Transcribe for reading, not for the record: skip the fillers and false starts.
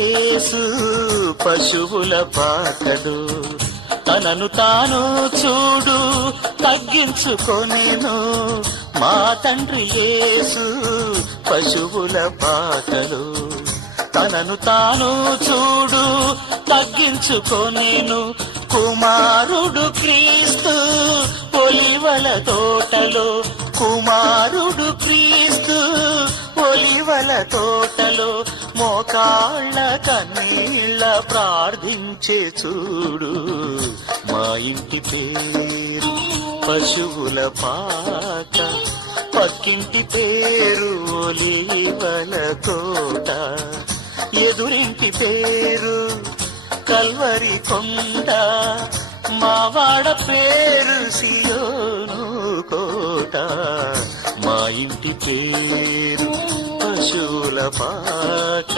యేసు పశువుల పాకడు, తనను తాను చూడు తగ్గించుకొనెను. మా తండ్రి యేసు పశువుల పాకడు, తనను తాను చూడు తగ్గించుకొనెను. కుమారుడు క్రీస్తు ఒలివల తోటలో, కుమారుడు క్రీస్తు ఒలివల తోటలో మోకాళ్ళ కన్నీళ్ళ ప్రార్థించే చూడు. మా ఇంటి పేరు పశువుల పాక, పక్కింటి పేరు ఒలివల తోట, ఎదురింటి పేరు కల్వరి కొండ, మావాడ పేరు సియోను కోట. మా ఇంటి పేరు పశువుల పాక.